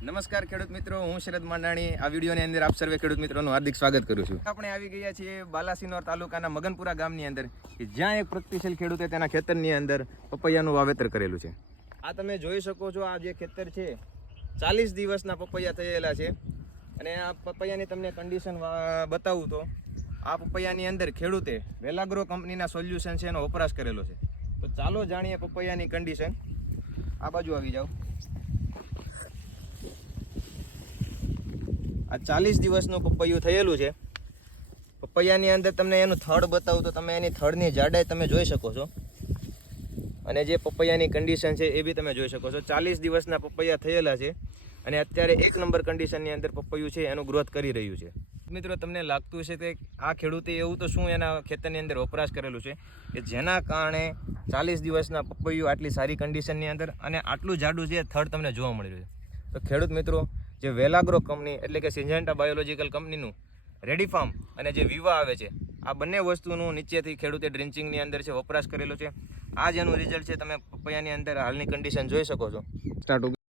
નમસ્કાર ખેડૂત મિત્રો, હું શરદ માંડાણી આ વિડીયોની અંદર આપ સર્વે ખેડૂત મિત્રોનું હાર્દિક સ્વાગત કરું છું. આપણે આવી ગયા છીએ બાલાસિનોર તાલુકાના મગનપુરા ગામની અંદર કે જ્યાં એક પ્રગતિશીલ ખેડૂતે તેના ખેતરની અંદર પપૈયાનું વાવેતર કરેલું છે. આ તમે જોઈ શકો છો, આ જે ખેતર છે 40 દિવસના પપૈયા થયેલા છે. અને આ પપૈયાની તમને કન્ડિશન બતાવું તો આ પપૈયાની અંદર ખેડૂતે વેલાગ્રો કંપનીના સોલ્યુશન છે એનો વપરાશ કરેલો છે. તો ચાલો જાણીએ પપૈયાની કન્ડિશન. આ બાજુ આવી જાઓ. આ 40 દિવસનું પપૈયું થયેલું છે. પપૈયાની અંદર તમને એનું થડ બતાવું તો તમે એની થડની જાડાઈ તમે જોઈ શકો છો, અને જે પપૈયાની કન્ડિશન છે એ બી તમે જોઈ શકો છો. 40 દિવસના પપૈયા થયેલા છે અને અત્યારે 1 નંબર કન્ડિશનની અંદર પપૈયું છે એનું ગ્રોથ કરી રહ્યું છે. મિત્રો, તમને લાગતું છે કે આ ખેડૂતે એવું તો શું એના ખેતરની અંદર વપરાશ કરેલું છે કે જેના કારણે 40 દિવસના પપૈયું આટલી સારી કન્ડિશનની અંદર અને આટલું જાડું જે થડ તમને જોવા મળી રહ્યું છે. તો ખેડૂત મિત્રો, જે વેલાગ્રો કંપની એટલે કે સિંજેન્ટા બાયોલોજીકલ કંપનીનું રેડી ફાર્મ અને જે વિવા આવે છે, આ બંને વસ્તુનું નીચેથી ખેડૂતે ડ્રિન્ચિંગની અંદર છે વપરાશ કરેલો છે. આ જ એનું રિઝલ્ટ છે. તમે પપૈયાની અંદર હાલની કન્ડિશન જોઈ શકો છો. સ્ટાર્ટ